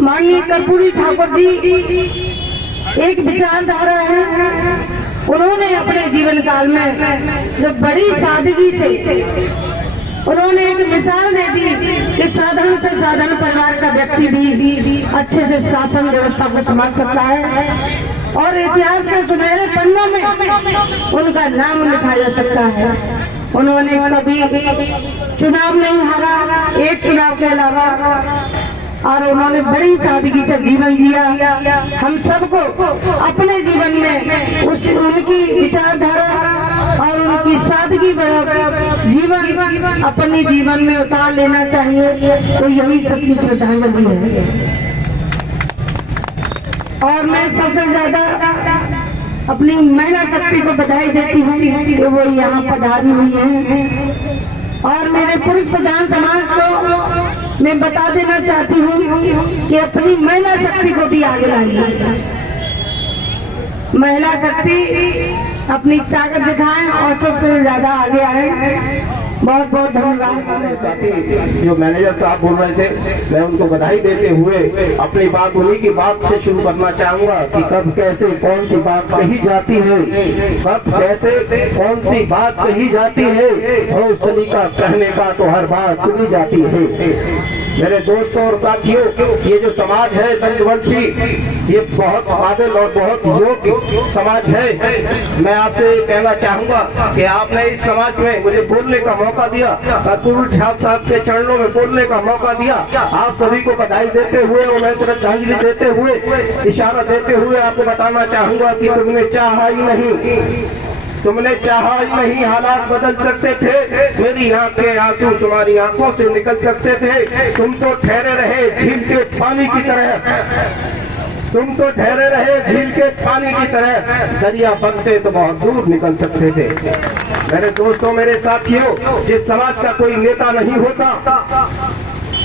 माननीय कर्पूरी ठाकुर जी एक विचारधारा है। उन्होंने अपने जीवन काल में जो बड़ी सादगी से उन्होंने एक मिसाल दे दी कि साधारण से साधारण परिवार का व्यक्ति भी अच्छे से शासन व्यवस्था को संभाल सकता है और इतिहास के सुनहरे पन्नों में उनका नाम लिखा जा सकता है। उन्होंने कभी चुनाव नहीं हारा, एक चुनाव के अलावा, और उन्होंने बड़ी सादगी से जीवन जिया। हम सबको अपने जीवन में उनकी विचारधारा और उनकी सादगी भरा जीवन अपने जीवन में उतार लेना चाहिए। तो यही सच्ची श्रद्धांजलि है। और मैं सबसे ज्यादा अपनी महिला शक्ति को बधाई देती हूँ कि वो यहाँ पधारी हुई है। और मेरे पुरुष प्रधान समाज को मैं बता देना चाहती हूँ कि अपनी महिला शक्ति को भी आगे लाइए। महिला शक्ति अपनी ताकत दिखाएं और सबसे ज्यादा आगे आए। बहुत बहुत धन्यवाद। साथी जो मैनेजर साहब बोल रहे थे, मैं उनको बधाई देते हुए अपनी बात उन्हीं की बात से शुरू करना चाहूंगा कि कब कैसे कौन सी बात कही जाती है, कब कैसे कौन सी बात कही जाती है, और सलीका कहने का तो हर बात सुनी जाती है। मेरे दोस्तों और साथियों, ये जो समाज है दंडवंशी, ये बहुत काबिल और बहुत योग्य समाज है। मैं आपसे कहना चाहूंगा कि आपने इस समाज में मुझे बोलने का मौका दिया, कर्पूरी ठाकुर साहब के चरणों में बोलने का मौका दिया। आप सभी को बधाई देते हुए, उन्हें श्रद्धांजलि देते हुए, इशारा देते हुए आपको बताना चाहूंगा कि तुमने चाहा ही नहीं, तुमने चाहा ही नहीं, हालात बदल सकते थे। मेरी आंख के आंसू तुम्हारी आंखों से निकल सकते थे। तुम तो ठहरे रहे झील के पानी की तरह, तुम तो ठहरे रहे झील के पानी की तरह, दरिया बनते तो बहुत दूर निकल सकते थे। मेरे दोस्तों, मेरे साथियों, जिस समाज का कोई नेता नहीं होता,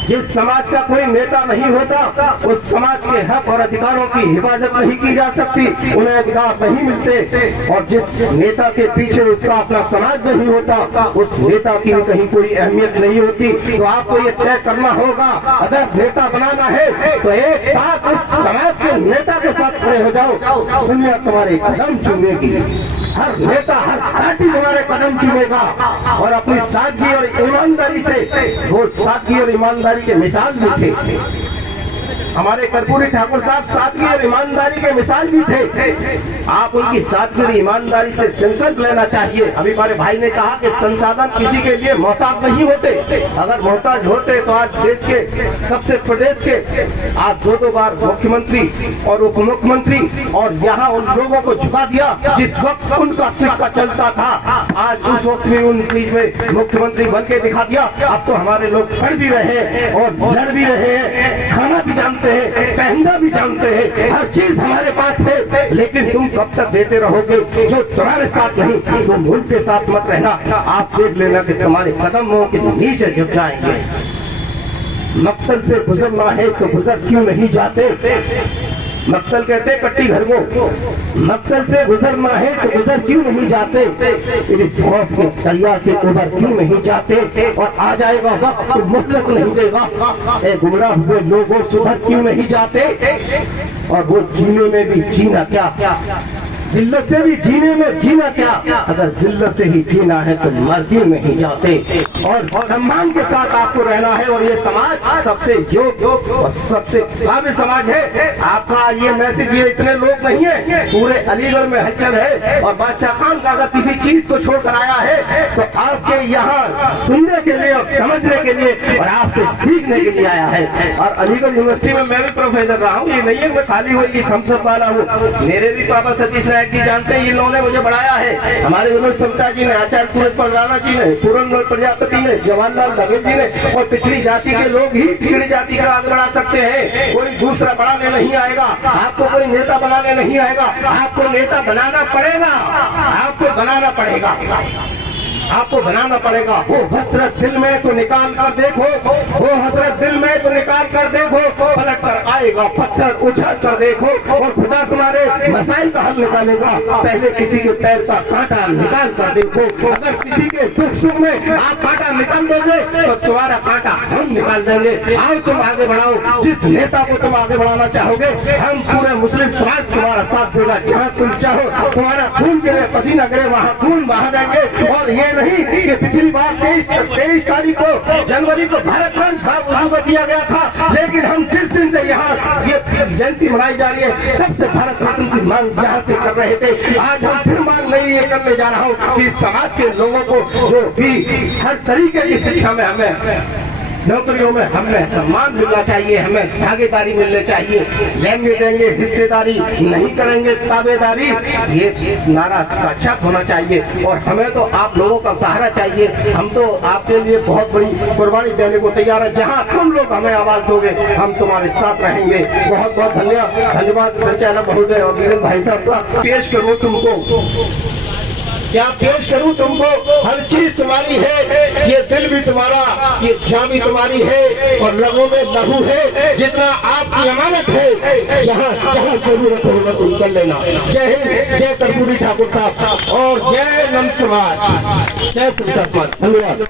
जिस समाज का कोई नेता नहीं होता, उस समाज के हक और अधिकारों की हिफाजत नहीं की जा सकती, उन्हें अधिकार नहीं मिलते। और जिस नेता के पीछे उसका अपना समाज नहीं होता, उस नेता की कहीं कोई अहमियत नहीं होती। तो आपको ये तय करना होगा, अगर नेता बनाना है तो एक साथ उस समाज के नेता के साथ खड़े हो जाओ। दुनिया तुम्हारे कदम चूमेगी, हर नेता, हर पार्टी तुम्हारे कदम चूमेगा। और अपनी सादगी और ईमानदारी से, वो सादगी और ईमानदारी के मिसाल भी थे। हमारे कर्पूरी ठाकुर साहब सादगी और ईमानदारी के मिसाल भी थे। आप उनकी सादगी और ईमानदारी से संकल्प लेना चाहिए। अभी हमारे भाई ने कहा कि संसाधन किसी के लिए मोहताज नहीं होते। अगर मोहताज होते तो आज देश के सबसे प्रदेश के आज दो बार मुख्यमंत्री और उप मुख्यमंत्री, और यहाँ उन लोगों को झुका दिया जिस वक्त उनका सिक्का चलता था। आज उस वक्त भी उन बीच में मुख्यमंत्री बन के दिखा दिया। अब तो हमारे लोग पढ़ भी रहे हैं और लड़ भी रहे हैं, खाना भी जानते हैं, पहनना भी जानते हैं, हर चीज हमारे पास है। लेकिन तुम कब तक देते रहोगे? जो तुम्हारे साथ नहीं, तुम उनके साथ मत रहना। आप देख लेना कि तुम्हारे कदमों के नीचे झुक जाएंगे। मक्तल से गुजरना है तो गुजर क्यों नहीं जाते? मक्तल कहते कट्टी घर को, मक्तल से गुजरना है तो गुजर क्यों नहीं जाते? इस खौफ के दरिया से उबर क्यों नहीं जाते? और आ जाएगा वक्त तो मोहलत नहीं देगा। ए गुमराह हुए लोगों, सुधर क्यों नहीं जाते? और वो जीने में भी जीना क्या, जिल्लत से भी जीने में जीना क्या? अगर जिल्लत से ही जीना है तो मर क्यों नहीं जाते? और सम्मान के साथ आपको रहना है। और ये समाज सबसे योग्य और सबसे काबिल समाज है। आपका ये मैसेज, ये इतने लोग नहीं है, पूरे अलीगढ़ में हलचल है। और बादशाह खान का अगर किसी चीज को छोड़कर आया है तो आपके यहाँ सुनने के लिए और समझने के लिए और आपसे सीखने के लिए आया है। और अलीगढ़ यूनिवर्सिटी में मैं भी प्रोफेसर रहा हूँ। ये नहीं है मैं खाली हुई की थम्सअप वाला हूँ। मेरे भी पापा सतीश नायक जी जानते हैं, इन लोगों ने मुझे बढ़ाया है। हमारे विनोद सविता जी ने, आचार्य सूरजपाल राणा जी ने, पूरन प्रजापति ने, जवाहरलाल बघेल जी ने। और पिछड़ी जाति के लोग ही पिछड़ी जाति का आगे बढ़ा सकते हैं। कोई दूसरा बढ़ाने नहीं आएगा, आपको कोई नेता बनाने नहीं आएगा। आपको नेता बनाना पड़ेगा, आपको बनाना पड़ेगा, आपको बनाना पड़ेगा। वो हसरत दिल में तो निकाल कर देखो, वो हसरत दिल में तो निकाल कर देखो, पलट कर आएगा पत्थर उछल कर देखो और खुदा तुम्हारे मसाइल का हल निकालेगा। पहले किसी के पैर का कांटा निकाल कर देखो। अगर किसी के दुख सुख में आप कांटा निकाल दोगे तो तुम्हारा कांटा हम निकाल देंगे। आओ तुम आगे बढ़ाओ, जिस नेता को तुम आगे बढ़ाना चाहोगे हम पूरे मुस्लिम समाज तुम्हारा साथ देगा। जहाँ तुम चाहो तुम्हारा खून गिरे पसीना गिरे वहाँ खून बहा देंगे। और ये नहीं कि पिछली बार 23 तारीख को जनवरी को भारत रत्न दिया गया था, लेकिन हम जिस दिन से यहाँ ये जयंती मनाई जा रही है तब से भारत रत्न की मांग यहाँ से कर रहे थे। आज हम फिर मांग नहीं ये करने जा रहा हूँ कि समाज के लोगों को जो भी हर तरीके की शिक्षा में हमें नौकरियों में हमें सम्मान मिलना चाहिए, हमें भागीदारी मिलनी चाहिए। लेंगे देंगे हिस्सेदारी नहीं करेंगे ताबेदारी, ये नारा साक्षात होना चाहिए। और हमें तो आप लोगों का सहारा चाहिए। हम तो आपके लिए बहुत बड़ी कुर्बानी देने को तैयार है। जहां तुम लोग हमें आवाज दोगे हम तुम्हारे साथ रहेंगे। बहुत बहुत धन्यवाद संचालक महोदय और वीरेंद्र भाई साहब का। पेश करूँ तुमको, क्या पेश करूं तुमको? हर चीज तुम्हारी है, ये दिल भी तुम्हारा, ये जान भी तुम्हारी है और रगों में लहू है। जितना आपकी अमानत है, जहाँ जहाँ जरूरत हो वसूल कर लेना। जय हिंद, जय कर्पूरी ठाकुर साहब और जय नंद समाज, जय श्री धन्यवाद।